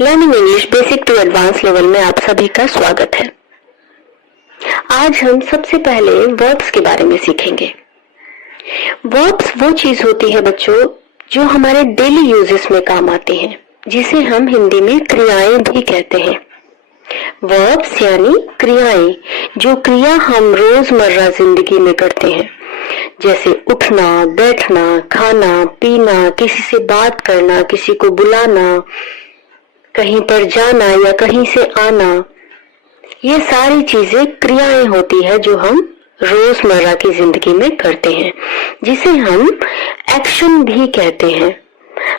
Learning English basic to advance level में आप सभी का स्वागत है। आज हम सबसे पहले वर्ब्स के बारे में सीखेंगे। वर्ब्स वो चीज होती है बच्चों जो हमारे डेली यूजेस में काम आते हैं, जिसे हम हिंदी में क्रियाएं भी कहते हैं। वर्ब्स यानी क्रियाएं, जो क्रिया हम रोजमर्रा जिंदगी में करते हैं, जैसे उठना, बैठना, खाना, पीना, किसी से बात करना, किसी को बुलाना, कहीं पर जाना या कहीं से आना। ये सारी चीजें क्रियाएं होती है जो हम रोजमर्रा की जिंदगी में करते हैं, जिसे हम एक्शन भी कहते हैं।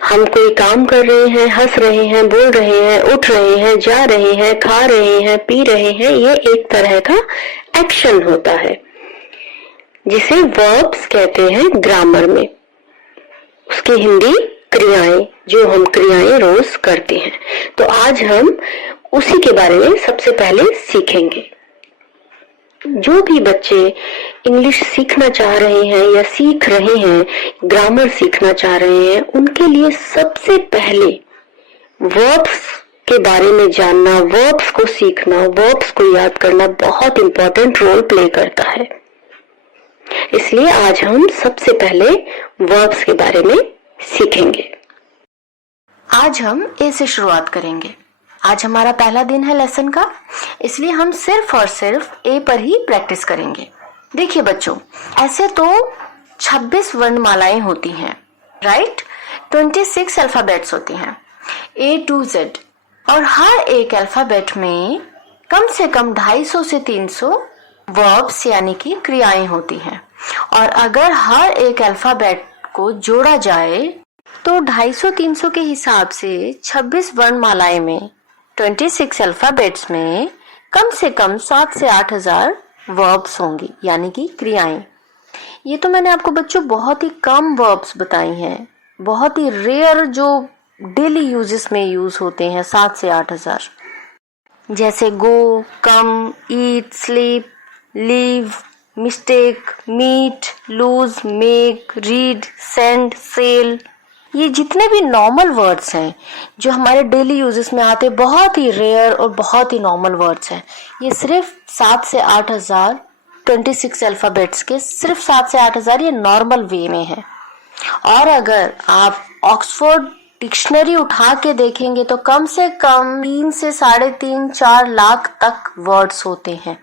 हम कोई काम कर रहे हैं, हंस रहे हैं, बोल रहे हैं, उठ रहे हैं, जा रहे हैं, खा रहे हैं, पी रहे हैं, ये एक तरह का एक्शन होता है, जिसे वर्ब्स कहते हैं ग्रामर में। उसकी हिंदी क्रियाएं, जो हम क्रियाएं रोज करते हैं। तो आज हम उसी के बारे में सबसे पहले सीखेंगे। जो भी बच्चे इंग्लिश सीखना चाह रहे हैं या सीख रहे हैं, ग्रामर सीखना चाह रहे हैं, उनके लिए सबसे पहले वर्ब्स के बारे में जानना, वर्ब्स को सीखना, वर्ब्स को याद करना बहुत इंपॉर्टेंट रोल प्ले करता है। इसलिए आज हम सबसे पहले वर्ब्स के बारे में सीखेंगे। आज हम ए से शुरुआत करेंगे। आज हमारा पहला दिन है लेसन का, इसलिए हम सिर्फ और सिर्फ ए पर ही प्रैक्टिस करेंगे। देखिए बच्चों, ऐसे तो 26 वर्णमालाएं होती हैं, राइट? 26 अल्फाबेट्स होती हैं A to Z, और हर एक अल्फाबेट में कम से कम 250 से 300 वर्ब्स यानी कि क्रियाएं होती हैं। और अगर हर एक अल्फाबेट को जोड़ा जाए तो 250-300 के हिसाब से 26 वर्णमालाएं में 26 अल्फाबेट्स में कम से कम 7 से 8 हजार वर्ब्स होंगी, यानी कि क्रियाएं। ये तो मैंने आपको बच्चों बहुत ही कम वर्ब्स बताई हैं, बहुत ही रेयर जो डेली यूजेस में यूज होते हैं, 7 से 8 हजार, जैसे go, come, eat, sleep, leave, mistake, meet, lose, make, read, send, sell. ये जितने भी नॉर्मल वर्ड्स हैं जो हमारे डेली यूजेस में आते हैं, बहुत ही रेयर और बहुत ही नॉर्मल वर्ड्स हैं। ये सिर्फ 7 से 8 हजार 26 अल्फाबेट्स के सिर्फ 7 से 8 हजार ये नॉर्मल वे में है। और अगर आप ऑक्सफोर्ड डिक्शनरी उठा के देखेंगे तो कम से कम 3 से 3.5-4 लाख तक वर्ड्स होते हैं।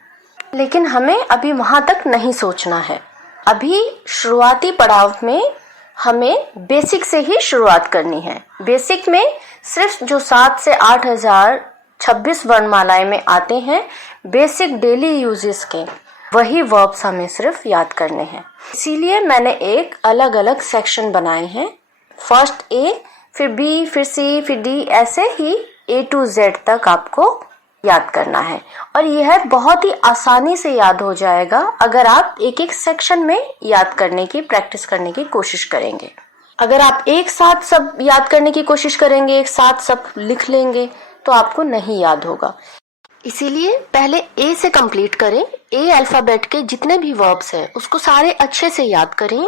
लेकिन हमें अभी वहां तक नहीं सोचना है। अभी शुरुआती पड़ाव में हमें बेसिक से ही शुरुआत करनी है। बेसिक में सिर्फ जो 7 से 8 हजार 26 वर्णमालाएं में आते हैं, बेसिक डेली यूजेस के, वही वर्ब्स हमें सिर्फ याद करने हैं। इसीलिए मैंने एक अलग अलग सेक्शन बनाए हैं। फर्स्ट ए, फिर बी, फिर सी, फिर डी, ऐसे ही A to Z तक आपको याद करना है। और यह बहुत ही आसानी से याद हो जाएगा अगर आप एक एक सेक्शन में याद करने की, प्रैक्टिस करने की कोशिश करेंगे। अगर आप एक साथ सब याद करने की कोशिश करेंगे, एक साथ सब लिख लेंगे, तो आपको नहीं याद होगा। इसीलिए पहले ए से कंप्लीट करें। ए अल्फाबेट के जितने भी वर्ब्स हैं उसको सारे अच्छे से याद करें।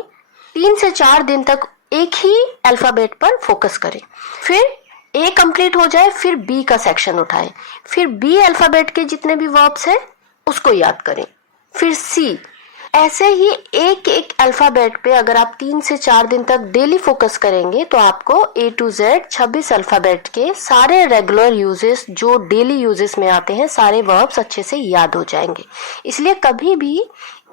3 से 4 दिन तक एक ही अल्फाबेट पर फोकस करें। फिर ए कंप्लीट हो जाए, फिर बी का सेक्शन उठाएं, फिर बी अल्फाबेट के जितने भी वर्ब्स हैं उसको याद करें, फिर सी। ऐसे ही एक एक अल्फाबेट पे अगर आप 3 से 4 दिन तक डेली फोकस करेंगे तो आपको A to Z 26 अल्फाबेट के सारे रेगुलर यूजेस जो डेली यूजेस में आते हैं, सारे वर्ब्स अच्छे से याद हो जाएंगे। इसलिए कभी भी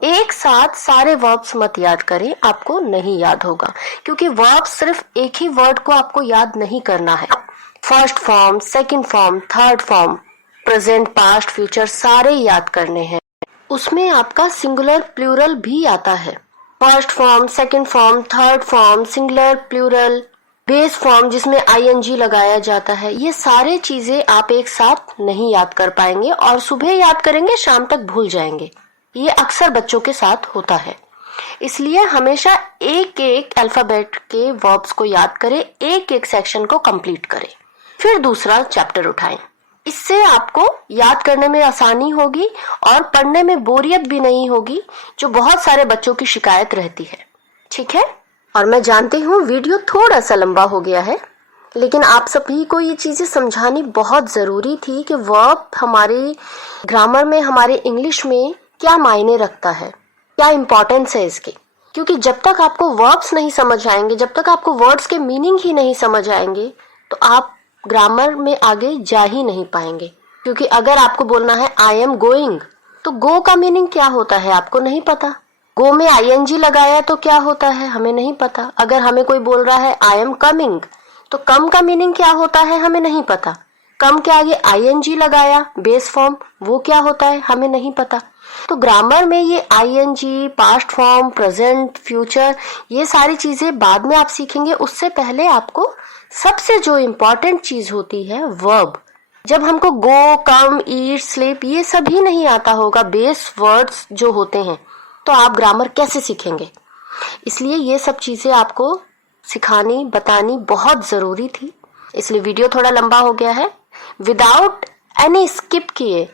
एक साथ सारे वर्ब्स मत याद करें, आपको नहीं याद होगा, क्योंकि वर्ब्स सिर्फ एक ही वर्ड को आपको याद नहीं करना है। First form, second form, third form, present, past, future सारे याद करने हैं। उसमें आपका सिंगुलर प्लूरल भी आता है। First form, second form, third form, singular, plural, base form जिसमें ING लगाया जाता है, ये सारे चीजें आप एक साथ नहीं याद कर पाएंगे और सुबह याद करेंगे, शाम तक भूल जाएंगे। ये अक्सर बच्चों के साथ होता है। इसलिए हमेशा एक एक अल्फाबेट के वर्ब्स को याद करें, एक एक सेक्शन को कंप्लीट करें, फिर दूसरा चैप्टर उठाएं। इससे आपको याद करने में आसानी होगी और पढ़ने में बोरियत भी नहीं होगी, जो बहुत सारे बच्चों की शिकायत रहती है। ठीक है? और मैं जानती हूँ वीडियो थोड़ा सा लंबा हो गया है, लेकिन आप सभी को ये चीज़ें समझानी बहुत ज़रूरी थी कि वर्ब हमारे ग्रामर में, हमारे इंग्लिश में क्या मायने रखता है, क्या इम्पोर्टेंस है इसकी। क्योंकि जब तक आपको वर्ब्स नहीं समझ आएंगे, जब तक आपको वर्ड्स के मीनिंग ही नहीं समझ आएंगे, तो आप ग्रामर में आगे जा ही नहीं पाएंगे। क्योंकि अगर आपको बोलना है आई एम गोइंग, तो गो का मीनिंग क्या होता है आपको नहीं पता। गो में आईएनजी लगाया तो क्या होता है हमें नहीं पता। अगर हमें कोई बोल रहा है आई एम कमिंग, तो कम का मीनिंग क्या होता है हमें नहीं पता। कम के आगे आईएनजी लगाया बेस फॉर्म, वो क्या होता है हमें नहीं पता। तो ग्रामर में ये ING, past form, present, future, ये सारी चीजें बाद में आप सीखेंगे। उससे पहले आपको सबसे जो इम्पोर्टेंट चीज होती है वर्ब। जब हमको गो, कम, ईट, स्लीप ये सब ही नहीं आता होगा, बेस वर्ड्स जो होते हैं, तो आप ग्रामर कैसे सीखेंगे। इसलिए ये सब चीजें आपको सिखानी, बतानी बहुत जरूरी थी। इसलिए वीडियो थोड़ा लंबा हो गया है। विदाउट एनी स्किप किए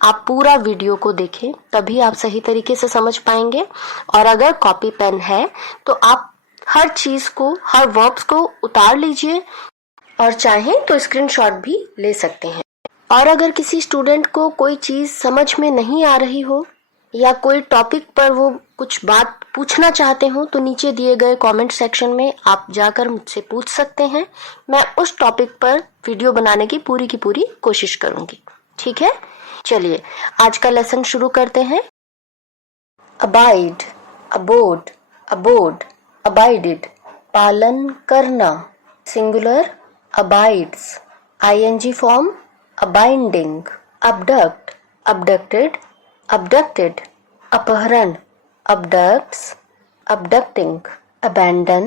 आप पूरा वीडियो को देखें, तभी आप सही तरीके से समझ पाएंगे। और अगर कॉपी पेन है तो आप हर चीज को, हर वर्ब्स को उतार लीजिए और चाहें तो स्क्रीनशॉट भी ले सकते हैं। और अगर किसी स्टूडेंट को कोई चीज समझ में नहीं आ रही हो या कोई टॉपिक पर वो कुछ बात पूछना चाहते हो, तो नीचे दिए गए कमेंट सेक्शन में आप जाकर मुझसे पूछ सकते हैं। मैं उस टॉपिक पर वीडियो बनाने की पूरी कोशिश करूंगी। ठीक है, चलिए आज का लेसन शुरू करते हैं। अबाइड, अबोड, अबोड, अबाइडेड, पालन करना, singular abides, I N G form abiding, abduct, abducted, abducted, अपहरण, abducts, abducting, abandon,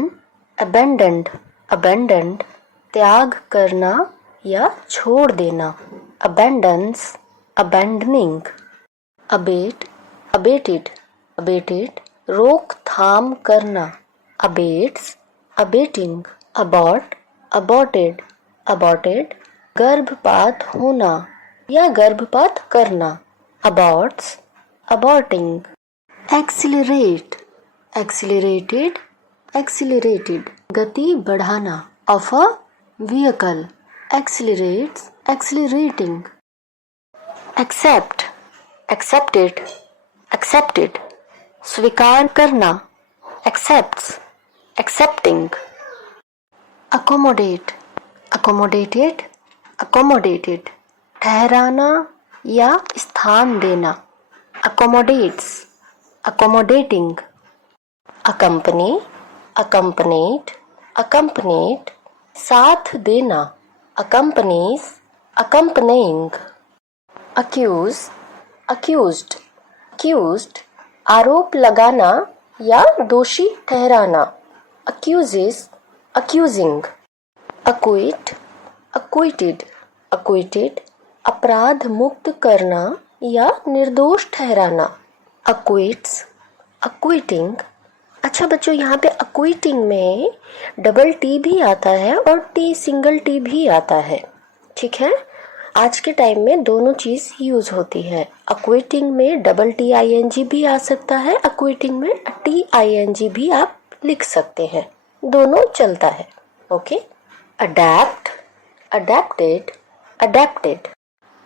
abandoned, abandoned, त्याग करना या छोड़ देना, abandons, abandoning, abate, abated, abated, रोकथाम करना, abates, abating, abort, aborted, aborted, गर्भपात होना या गर्भपात करना, aborts, aborting, accelerate, accelerated, accelerated, गति बढ़ाना, of a vehicle, accelerates, accelerating, accept, accepted, accepted, स्वीकार करना, accepts, accepting, accommodate, accommodated, accommodated, ठहराना या स्थान देना, accommodates, accommodating, accompany, accompanied, accompanied, साथ देना, accompanies, accompanying, accuse, accused, accused, आरोप लगाना या दोषी ठहराना, accuses, accusing, acquit, acquitted, acquitted, अपराध मुक्त करना या निर्दोष ठहराना, acquits, acquitting। अच्छा बच्चों, यहाँ पे acquitting में डबल टी भी आता है और टी सिंगल टी भी आता है। ठीक है, आज के टाइम में दोनों चीज यूज होती है। acquitting में डबल टी आईएनजी भी आ सकता है, acquitting में टी आईएनजी भी आप लिख सकते हैं, दोनों चलता है। ओके, अडैप्ट, अडैप्टेड, अडैप्टेड,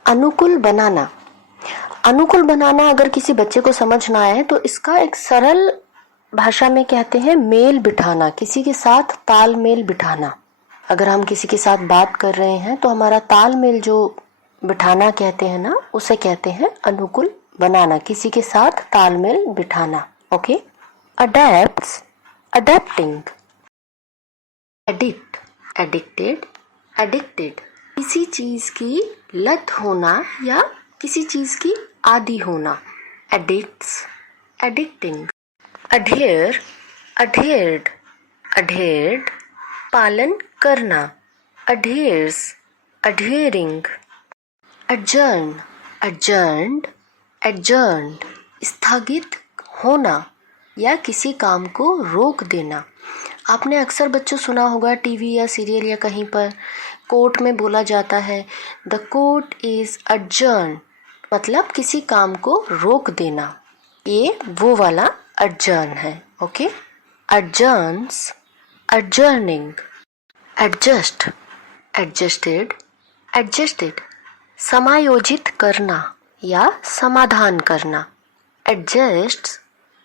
अनुकूल बनाना। अनुकूल बनाना अगर किसी बच्चे को समझ ना आए तो इसका एक सरल भाषा में कहते हैं मेल बिठाना, किसी के साथ तालमेल बिठाना। अगर हम किसी के साथ बात कर रहे हैं तो हमारा तालमेल जो बिठाना कहते हैं ना, उसे कहते हैं अनुकूल बनाना, किसी के साथ तालमेल बिठाना। Okay, adapts, adapting, addict, addicted, addicted, किसी चीज की लत होना या किसी चीज की आदी होना, एडिक्ट्स, एडिक्टिंग, अढेयर, अढेयर्ड, अढेयर्ड, पालन करना, अढेयर्स, अढेयरिंग, adjourn, adjourned, adjourned, स्थगित होना या किसी काम को रोक देना। आपने अक्सर बच्चों सुना होगा टीवी या सीरियल या कहीं पर कोर्ट में बोला जाता है द कोर्ट इज adjourned, मतलब किसी काम को रोक देना। ये वो वाला adjourn है। Okay, adjourns, adjourning, adjust, adjusted, adjusted, समायोजित करना या समाधान करना। Adjust,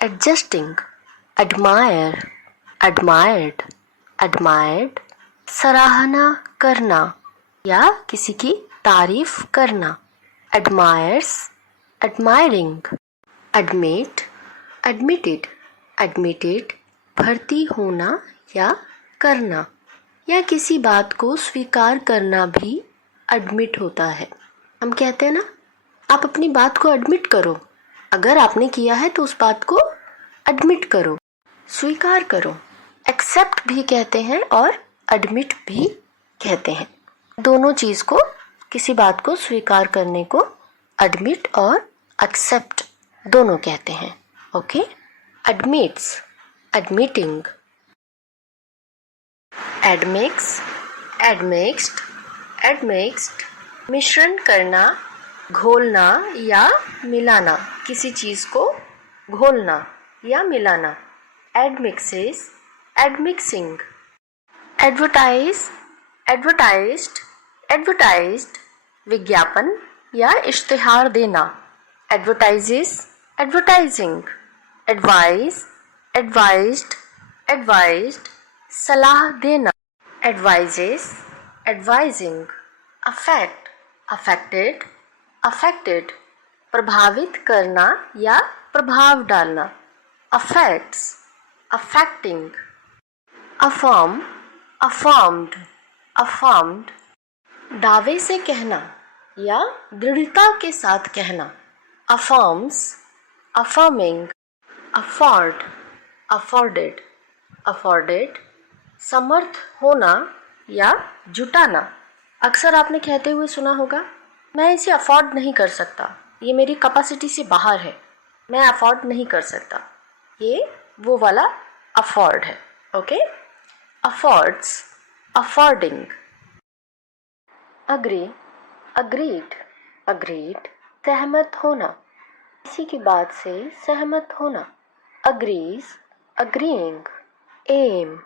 adjusting, admire, admired, admired, सराहना करना या किसी की तारीफ करना। Admires, admiring. Admit, admitted, admitted, भर्ती होना या करना या किसी बात को स्वीकार करना भी एडमिट होता है। हम कहते हैं ना, आप अपनी बात को एडमिट करो। अगर आपने किया है तो उस बात को एडमिट करो, स्वीकार करो। एक्सेप्ट भी कहते हैं और एडमिट भी कहते हैं। दोनों चीज को, किसी बात को स्वीकार करने को एडमिट और एक्सेप्ट दोनों कहते हैं। Okay, admits, admitting. Admix, admixed, admixed, मिश्रण करना, घोलना या मिलाना, किसी चीज को घोलना या मिलाना। एडमिक्सेस, एडमिक्सिंग। एडवर्टाइज, एडवर्टाइज्ड, एडवर्टाइज्ड, विज्ञापन या इश्तिहार देना। एडवर्टाइजेस, एडवर्टाइजिंग। एडवाइज, एडवाइज्ड, एडवाइज्ड, सलाह देना। Advises, advising. Affect, affected, affected, प्रभावित करना या प्रभाव डालना। Affects, affecting. Affirm, affirmed, affirmed, दावे से कहना या दृढ़ता के साथ कहना। Affirms, affirming. Afford, afforded, afforded, समर्थ होना या जुटाना। अक्सर आपने कहते हुए सुना होगा, मैं इसे अफोर्ड नहीं कर सकता, ये मेरी कैपेसिटी से बाहर है, मैं अफोर्ड नहीं कर सकता। ये वो वाला अफोर्ड है। Okay, affords, affording. Agree, agreed, agreed, सहमत होना, किसी की बात से सहमत होना। Agrees, agreeing. Aim,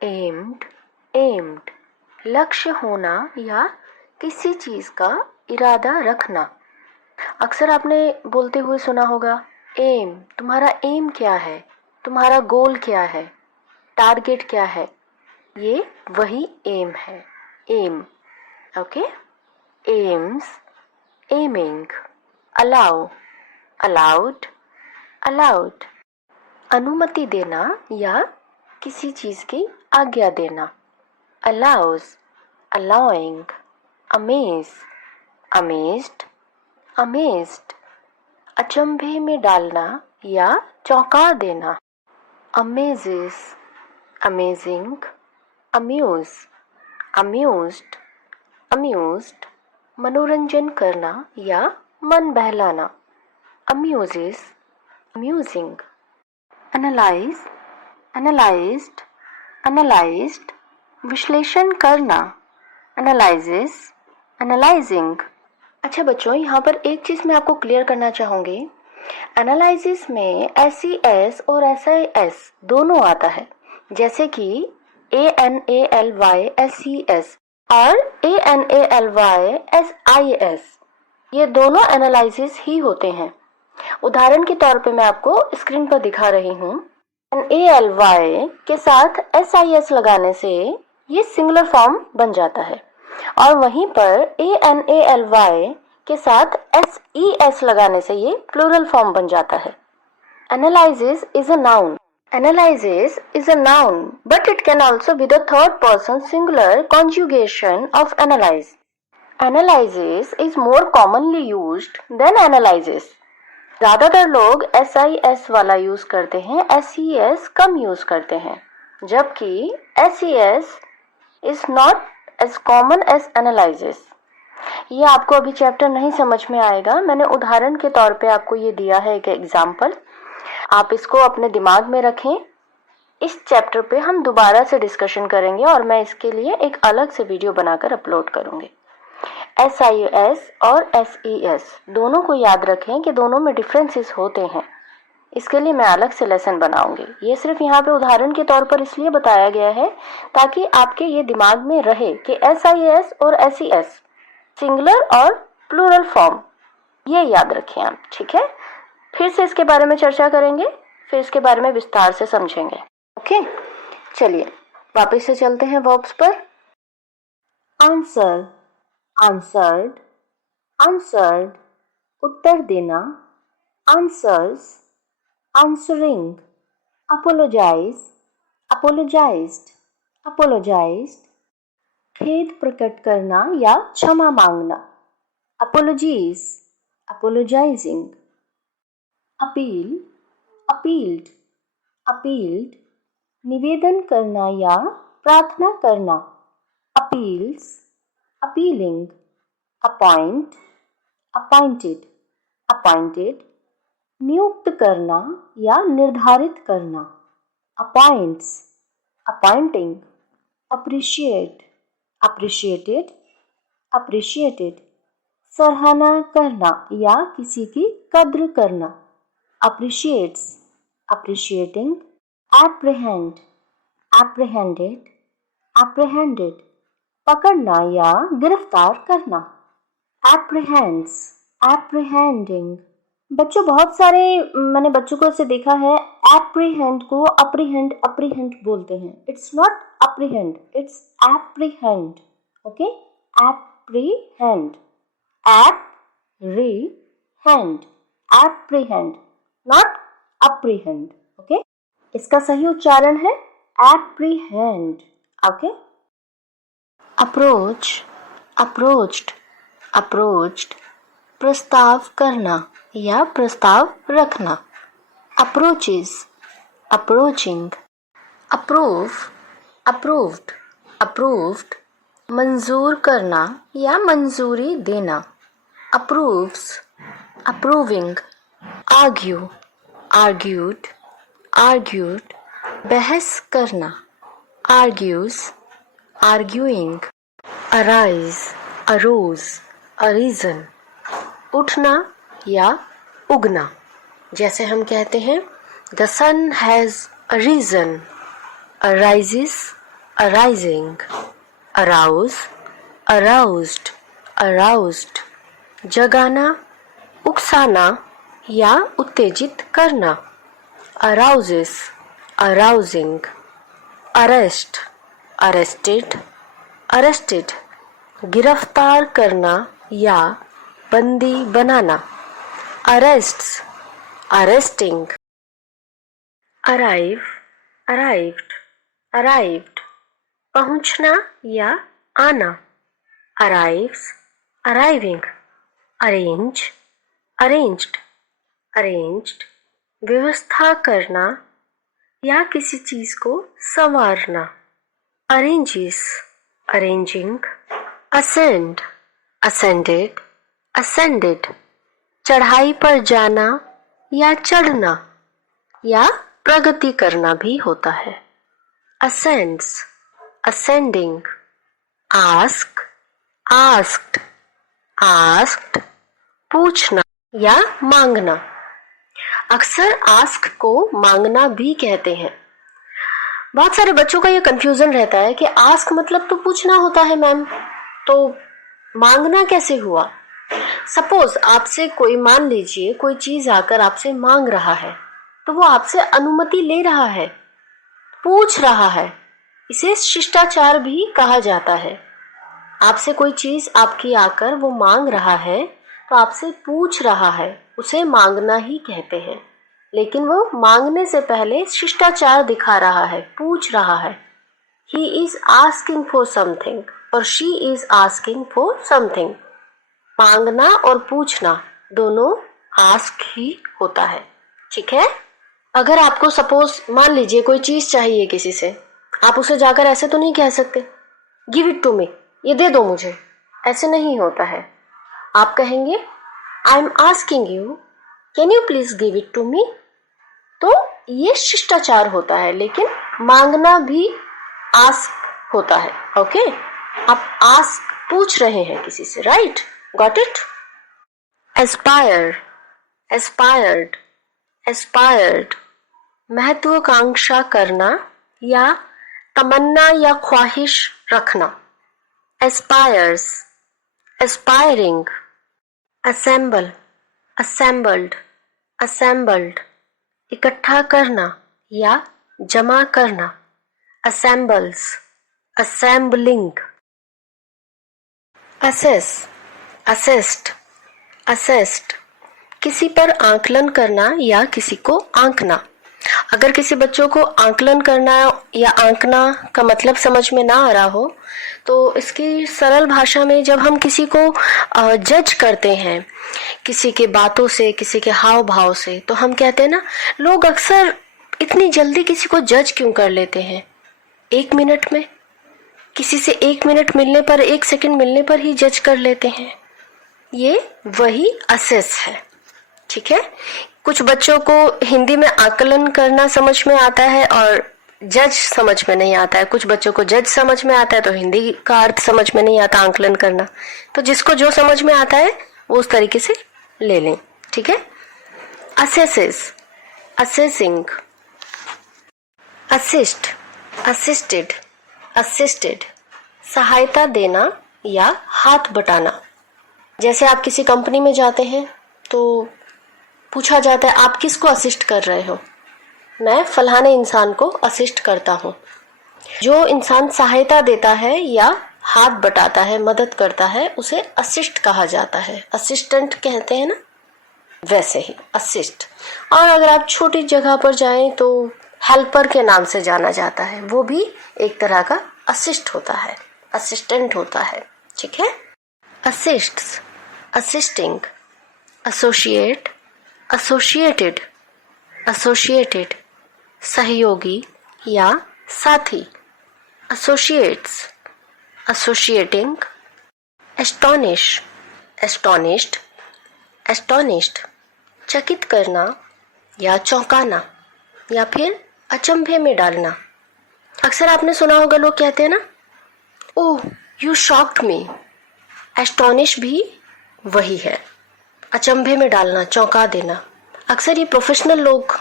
aimed, aimed, लक्ष्य होना या किसी चीज का इरादा रखना। अक्सर आपने बोलते हुए सुना होगा, एम, तुम्हारा एम क्या है, तुम्हारा गोल क्या है, टारगेट क्या है। ये वही एम है, aim. Okay, aims, aiming. Allow, allowed, allowed, अनुमति देना या किसी चीज की आज्ञा देना। Allows, allowing. Amaze, amazed, amazed, अचंभे में डालना या चौंका देना। Amazes, amazing, amuse, amused, amused, मनोरंजन करना या मन बहलाना। Amuses, amusing. Analyse, analysed, analysed, विश्लेषण करना। Analyses, analysing. अच्छा बच्चों, यहाँ पर एक चीज मैं आपको क्लियर करना चाहूंगी। एनालिसिस में SES और SIS दोनों आता है, जैसे कि ANALYSES और ANALYSIS, ये दोनों एनालिसिस ही होते हैं। उदाहरण के तौर पे मैं आपको स्क्रीन पर दिखा रही हूँ। NALY के साथ SIS लगाने से ये सिंगुलर फॉर्म बन जाता है और वहीं पर ANALY के साथ SES लगाने से ये प्लूरल फॉर्म बन जाता है। Analysis is a noun. Analysis is a noun, but it can also be the third person singular conjugation of analyze. Analysis is more commonly used than analyzes. ज्यादातर लोग SIS वाला use करते हैं, SES कम use करते हैं, जबकि SES is not as common as analysis. ये आपको अभी चैप्टर नहीं समझ में आएगा, मैंने उदाहरण के तौर पे आपको ये दिया है एक एग्जाम्पल, आप इसको अपने दिमाग में रखें। इस चैप्टर पे हम दोबारा से डिस्कशन करेंगे और मैं इसके लिए एक अलग से वीडियो बनाकर अपलोड करूंगी। SIS और SES दोनों को याद रखें कि दोनों में डिफरेंसेस होते हैं। इसके लिए मैं अलग से लेसन बनाऊंगी। ये सिर्फ यहाँ पे उदाहरण के तौर पर इसलिए बताया गया है ताकि आपके ये दिमाग में रहे कि SIS और SES सिंगुलर और प्लूरल फॉर्म, ये याद रखें आप, ठीक है। फिर से इसके बारे में चर्चा करेंगे, फिर इसके बारे में विस्तार से समझेंगे। ओके, चलिए वापस से चलते हैं वर्ब्स पर। आंसर, आंसर्ड, आंसर्ड, उत्तर देना, answers, answering, apologise, apologised, apologised, खेद प्रकट करना या क्षमा मांगना, apologies, apologising, appeal, appealed, appealed, निवेदन करना या प्रार्थना करना, appeals, appealing, appoint, appointed, appointed, नियुक्त करना या निर्धारित करना, appoints, appointing, appreciate, appreciated, appreciated, सराहना करना या किसी की कद्र करना, appreciates, appreciating, apprehend, apprehended, apprehended, पकड़ना या गिरफ्तार करना, एप्रीहेंड्स, एप्रीहेंडिंग। बच्चों बहुत सारे मैंने बच्चों को से देखा है एप्रीहेंड को अप्रीहेंड अप्रीहेंड बोलते हैं। It's not apprehend, it's apprehend. Okay, apprehend, apprehend, apprehend, not apprehend. Okay, इसका सही उच्चारण है apprehend. Okay, approach, approached, approached, प्रस्ताव करना या प्रस्ताव रखना, approaches, approaching, approve, approved, approved, मंजूर करना या मंजूरी देना, approves, approving, argue, argued, argued, बहस करना, argues, arguing, arise, arose, arisen, उठना या उगना। जैसे हम कहते हैं the sun has arisen, arises, arising, arouse, aroused, aroused, जगाना, उकसाना या उत्तेजित करना, arouses, arousing, arrest, arrested, arrested, गिरफ्तार करना या बंदी बनाना, arrests, arresting, arrive, arrived, arrived, पहुंचना या आना, arrives, arriving, arrange, arranged, arranged, व्यवस्था करना या किसी चीज को संवारना, arranges, arranging, ascend, ascended, ascended, चढ़ाई पर जाना या चढ़ना या प्रगति करना भी होता है, ascends, ascending, ask, asked, asked, पूछना या मांगना। अक्सर आस्क को मांगना भी कहते हैं। बहुत सारे बच्चों का ये कंफ्यूजन रहता है कि आस्क मतलब तो पूछना होता है मैम, तो मांगना कैसे हुआ। सपोज आपसे कोई, मान लीजिए कोई चीज आकर आपसे मांग रहा है, तो वो आपसे अनुमति ले रहा है, पूछ रहा है। इसे शिष्टाचार भी कहा जाता है। आपसे कोई चीज आपकी आकर वो मांग रहा है तो आपसे पूछ रहा है, उसे मांगना ही कहते हैं। लेकिन वो मांगने से पहले शिष्टाचार दिखा रहा है, पूछ रहा है। He is asking for something और she is asking for something। मांगना और पूछना दोनों आस्क ही होता है, ठीक है। अगर आपको सपोज मान लीजिए कोई चीज चाहिए किसी से, आप उसे जाकर ऐसे तो नहीं कह सकते गिव इट टू मी, ये दे दो मुझे, ऐसे नहीं होता है। आप कहेंगे I am asking you, can you please give it to me. तो ये शिष्टाचार होता है, लेकिन मांगना भी आस्क होता है। ओके, आप आस्क पूछ रहे हैं किसी से, right, got it. Aspire, aspired, aspired महत्वाकांक्षा करना या तमन्ना या ख्वाहिश रखना। Aspires, aspiring. Assemble, assembled, assembled इकट्ठा करना या जमा करना। Assembles, assembling. Assess, assessed, assessed किसी पर आंकलन करना या किसी को आंकना। अगर किसी बच्चों को आंकलन करना या आंकना का मतलब समझ में ना आ रहा हो तो इसकी सरल भाषा में जब हम किसी को जज करते हैं, किसी के बातों से, किसी के हाव भाव से, तो हम कहते हैं ना, लोग अक्सर इतनी जल्दी किसी को जज क्यों कर लेते हैं। 1 मिनट में किसी से 1 मिनट मिलने पर, 1 सेकंड मिलने पर ही जज कर लेते हैं। ये वही असेस है, ठीक है। कुछ बच्चों को हिंदी में आकलन करना समझ में आता है और जज समझ में नहीं आता है। कुछ बच्चों को जज समझ में आता है तो हिंदी का अर्थ समझ में नहीं आता आकलन करना। तो जिसको जो समझ में आता है वो उस तरीके से ले लें, ठीक है। Assesses, assessing. Assist, assisted, assisted सहायता देना या हाथ बटाना। जैसे आप किसी कंपनी में जाते हैं तो पूछा जाता है आप किसको असिस्ट कर रहे हो। मैं फलाने इंसान को असिस्ट करता हूँ। जो इंसान सहायता देता है या हाथ बटाता है, मदद करता है, उसे असिस्ट कहा जाता है। असिस्टेंट कहते हैं ना, वैसे ही असिस्ट। और अगर आप छोटी जगह पर जाएं तो हेल्पर के नाम से जाना जाता है, वो भी एक तरह का असिस्ट होता है, असिस्टेंट होता है, ठीक है। Assists, assisting. Associate, associated, associated सहयोगी या साथी। Associates, associating. Astonish, astonished, astonished चकित करना या चौंकाना या फिर अचंभे में डालना। अक्सर आपने सुना होगा लोग कहते हैं ना, oh you shocked me. Astonish भी वही है, अचंभे में डालना, चौंका देना। अक्सर ये प्रोफेशनल लोग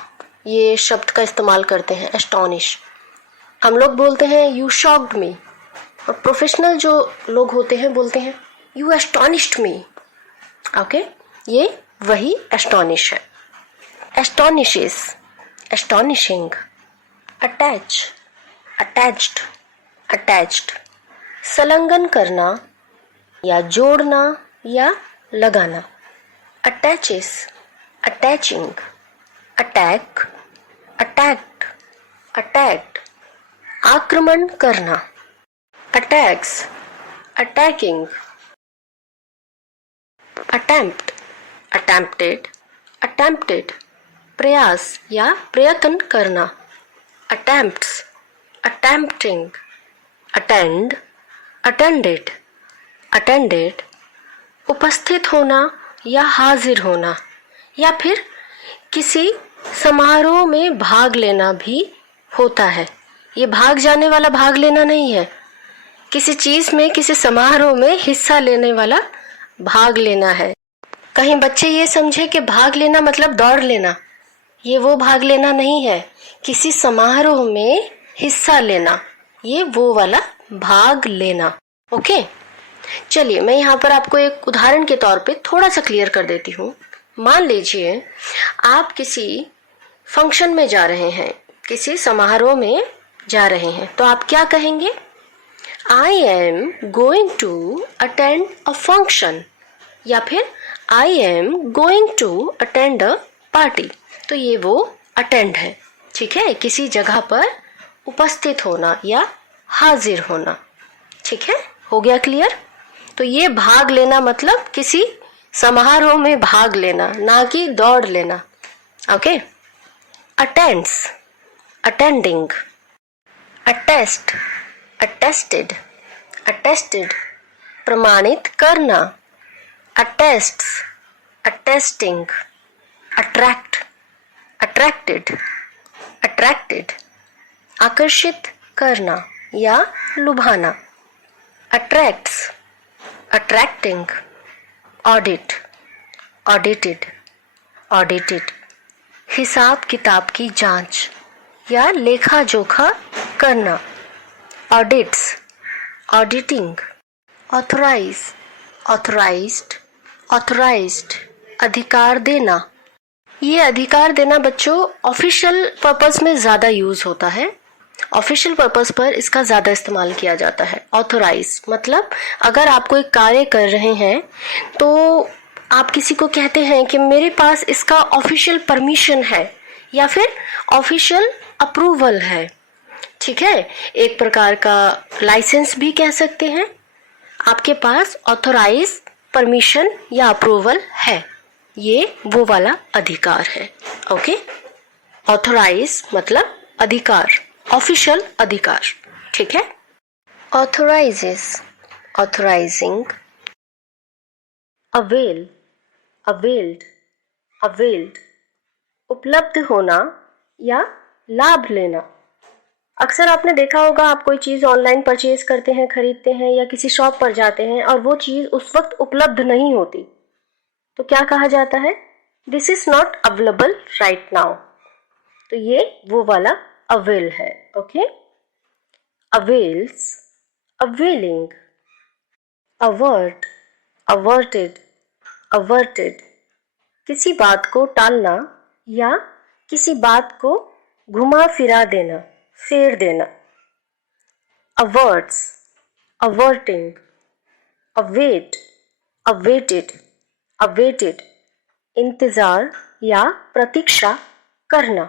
ये शब्द का इस्तेमाल करते हैं, एस्टोनिश। हम लोग बोलते हैं यू शॉक्ड मी, और प्रोफेशनल जो लोग होते हैं बोलते हैं यू एस्टोनिश्ड मी। ओके, ये वही एस्टोनिश है। एस्टोनिशेस, एस्टोनिशिंग। अटैच, अटैच्ड, अटैच्ड संलग्न करना या जोड़ना या लगाना। Attaches, attaching. Attack, attacked, attacked आक्रमण करना। Attacks, attacking. Attempt, attempted, attempted प्रयास या प्रयत्न करना। Attempts, attempting. Attend, attended, attended उपस्थित होना या हाजिर होना, या फिर किसी समारोह में भाग लेना भी होता है। ये भाग जाने वाला भाग लेना नहीं है, किसी चीज में, किसी समारोह में हिस्सा लेने वाला भाग लेना है। कहीं बच्चे ये समझे कि भाग लेना मतलब दौड़ लेना, ये वो भाग लेना नहीं है। किसी समारोह में हिस्सा लेना, ये वो वाला भाग लेना। ओके, चलिए मैं यहाँ पर आपको एक उदाहरण के तौर पे थोड़ा सा क्लियर कर देती हूँ। मान लीजिए आप किसी फंक्शन में जा रहे हैं, किसी समारोह में जा रहे हैं, तो आप क्या कहेंगे? I am going to attend a function, या फिर I am going to attend a party। तो ये वो attend है, ठीक है, किसी जगह पर उपस्थित होना या हाजिर होना। ठीक है, हो गया क्लियर? तो ये भाग लेना मतलब किसी समारोह में भाग लेना, ना कि दौड़ लेना। Okay. Attends, attending. Attest, attested, attested प्रमाणित करना। Attests, attesting. Attract, attracted, attracted आकर्षित करना या लुभाना। Attracts, attracting. Audit, audited, audited हिसाब किताब की जांच या लेखा जोखा करना, audits, auditing, authorise, authorised, authorised, अधिकार देना। ये अधिकार देना बच्चों ऑफिशियल पर्पस में ज़्यादा यूज़ होता है, ऑफिशियल पर्पस पर इसका ज़्यादा इस्तेमाल किया जाता है। ऑथराइज मतलब अगर आप कोई कार्य कर रहे हैं तो आप किसी को कहते हैं कि मेरे पास इसका ऑफिशियल परमिशन है या फिर ऑफिशियल अप्रूवल है, ठीक है, एक प्रकार का लाइसेंस भी कह सकते हैं। आपके पास ऑथराइज, परमिशन या अप्रूवल है, ये वो वाला अधिकार है। ओके, ऑथराइज मतलब अधिकार, ऑफिशियल अधिकार, ठीक है। Authorises, authorising, avail, availed, availed, उपलब्ध होना या लाभ लेना। अक्सर आपने देखा होगा, आप कोई चीज़ ऑनलाइन परचेज करते हैं, खरीदते हैं या किसी शॉप पर जाते हैं और वो चीज़ उस वक्त उपलब्ध नहीं होती, तो क्या कहा जाता है? This is not available right now. तो ये वो वाला अवेल है। Okay, avails, availing, avert, averted, averted, किसी बात को टालना या किसी बात को घुमा फिरा देना, फेर देना। अवर्ट्स, अवर्टिंग, अवेट, अवेटेड, अवेटेड, इंतजार या प्रतीक्षा करना।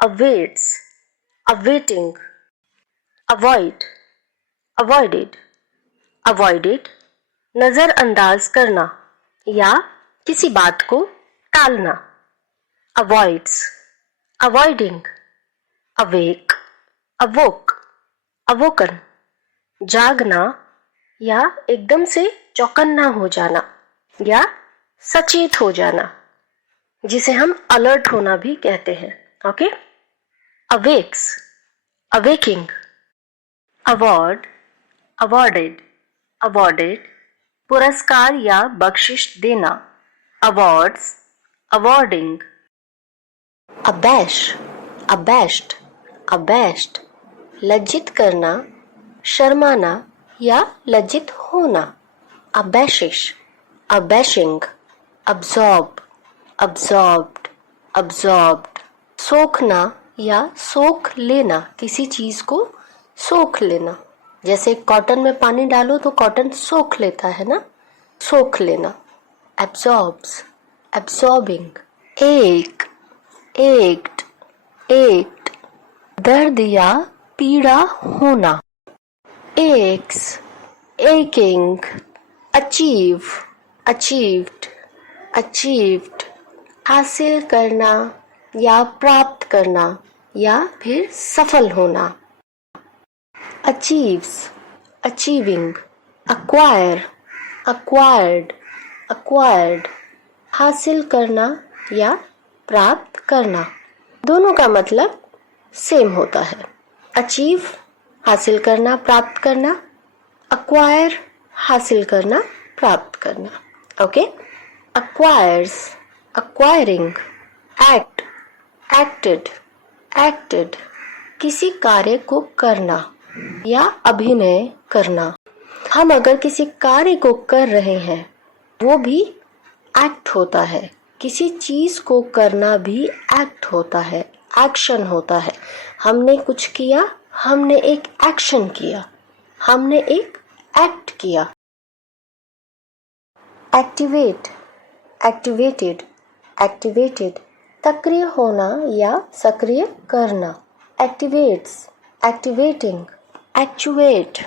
Awaits, awaiting, avoid, avoided, avoided, नजरअंदाज करना या किसी बात को टालना। अवॉइड्स, अवॉइडिंग, अवेक, अवोक, अवोकन, जागना या एकदम से चौकन्ना हो जाना या सचेत हो जाना, जिसे हम अलर्ट होना भी कहते हैं। Okay, awakes, awaking, award, awarded, awarded, पुरस्कार या बख्शिश देना। अवॉर्ड्स, अवॉर्डिंग, अबैश, अबैश्ड, अबैश्ड, लज्जित करना, शर्माना या लज्जित होना। अबैशिश, अबैशिंग, अब्सॉर्ब, अब्सॉर्ब्ड, अब्सॉर्ब्ड, सोखना या सोख लेना, किसी चीज को सोख लेना। जैसे कॉटन में पानी डालो तो कॉटन सोख लेता है ना, सोख लेना। Absorbs, absorbing, ache, ached, ached, दर्द या पीड़ा होना। Aches, aching, achieve, achieved, achieved, हासिल करना या प्राप्त करना या फिर सफल होना। achieves, achieving, acquire, acquired, acquired, हासिल करना या प्राप्त करना। दोनों का मतलब सेम होता है। अचीव हासिल करना, प्राप्त करना, acquire हासिल करना, प्राप्त करना। Okay, acquires, acquiring, act, acted, acted, किसी कार्य को करना या अभिनय करना। हम अगर किसी कार्य को कर रहे हैं वो भी एक्ट होता है, किसी चीज को करना भी एक्ट होता है, एक्शन होता है। हमने कुछ किया, हमने एक एक्शन किया, हमने एक एक्ट किया। एक्टिवेट, एक्टिवेटेड, एक्टिवेटेड, सक्रिय होना या सक्रिय करना। Activates, activating, actuate,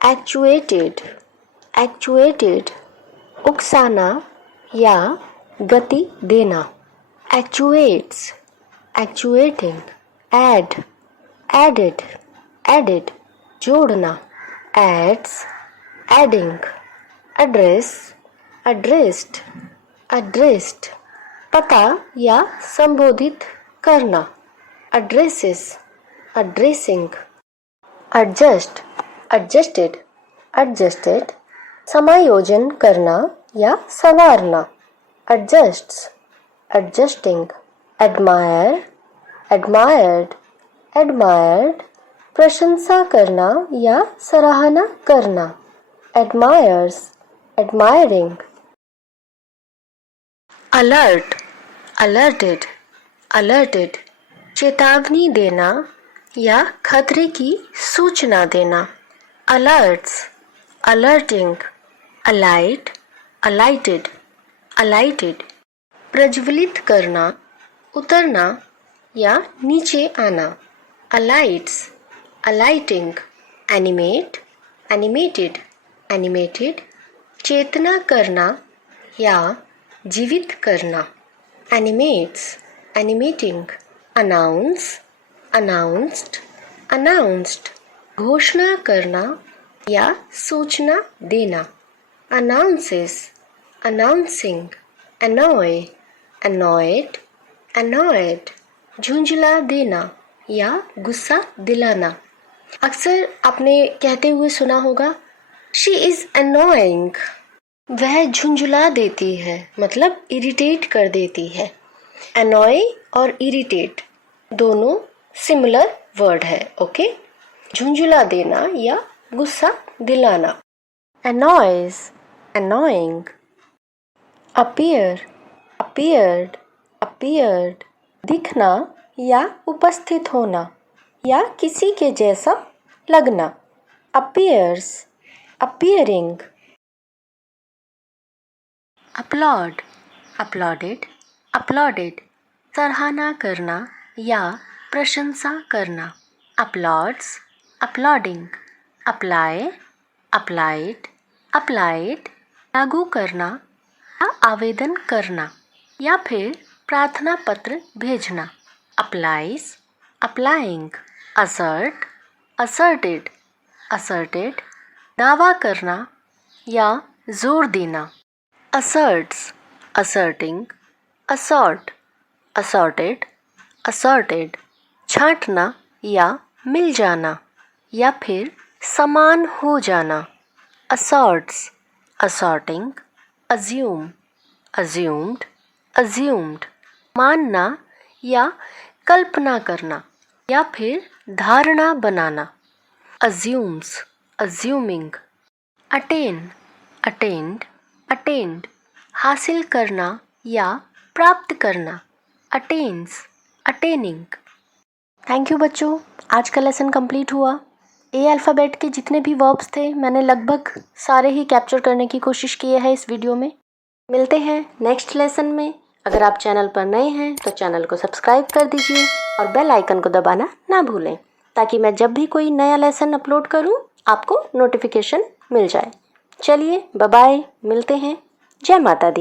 actuated, actuated, उकसाना या गति देना। Actuates, actuating, add, added, added, जोड़ना। Adds, adding, address, addressed, addressed, पता या संबोधित करना। Addresses, addressing, adjust, adjusted, adjusted, समायोजन करना या संवारना। Adjusts, adjusting, admire, admired, admired, प्रशंसा करना या सराहना करना, admires, admiring. alert, alerted, alerted, चेतावनी देना या खतरे की सूचना देना, alerts, alerting, alight, alighted, alighted, प्रज्वलित करना, उतरना या नीचे आना, alights, alighting, animate, animated, animated, चेतना करना या जीवित करना, animates, animating, announce, announced, announced, घोषणा करना या सूचना देना, announces, announcing, annoy, annoyed, annoyed, झुंझला देना या गुस्सा दिलाना। अक्सर आपने कहते हुए सुना होगा She is annoying, वह झुंझला देती है, मतलब इरिटेट कर देती है। annoy और irritate दोनों सिमिलर वर्ड है, ओके? झुंझला देना या गुस्सा दिलाना। annoys, annoying, appear, appeared, appeared, दिखना या उपस्थित होना या किसी के जैसा लगना, appears, appearing. applaud, applauded, applauded, सराहना करना या प्रशंसा करना, applauds, applauding, apply, applied, applied, लागू करना या आवेदन करना या फिर प्रार्थना पत्र भेजना, applies, applying, assert, asserted, asserted, दावा करना या जोर देना, asserts, asserting, assort, assorted, assorted, छांटना या मिल जाना या फिर समान हो जाना, assorts, assorting, assume, assumed, assumed, मानना या कल्पना करना या फिर धारणा बनाना, assumes, assuming, attain, attained, attained, हासिल करना या प्राप्त करना, attains, attaining. थैंक यू बच्चों, आज का लेसन कंप्लीट हुआ। ए अल्फ़ाबेट के जितने भी वर्ब्स थे मैंने लगभग सारे ही कैप्चर करने की कोशिश की है इस वीडियो में। मिलते हैं नेक्स्ट लेसन में। अगर आप चैनल पर नए हैं तो चैनल को सब्सक्राइब कर दीजिए और बेल आइकन को दबाना ना भूलें ताकि मैं जब भी कोई नया लेसन अपलोड करूं आपको नोटिफिकेशन मिल जाए। चलिए बाय बाय, मिलते हैं। जय माता दी।